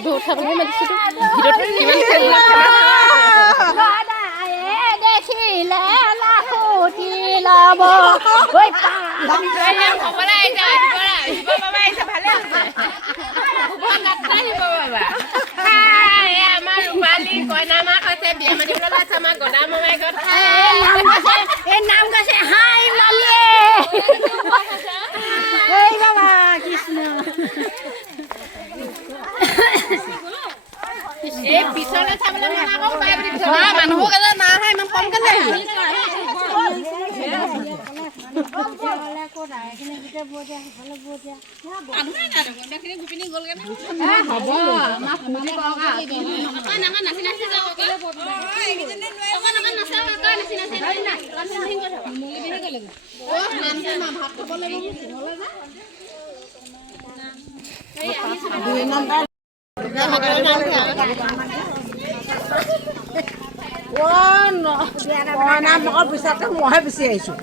এইবোৰ উঠাবলৈ মাতিছিলোঁ ভিডিঅ'ত কিমান কইনা মাক আছে বিয়া মাতিবলৈ আছে আমাৰ গদা মামাই ঘৰত এই নাম গাইছে হাই মালিয়ে এই বাবা কৃষ্ণ এই পিছলৈ চাবলৈ মনা আকৌ পাই বুলি মানুহবোৰ কেলে নাহে ইমান কম কেলে পিছতে মইহে বেছি আহিছোঁ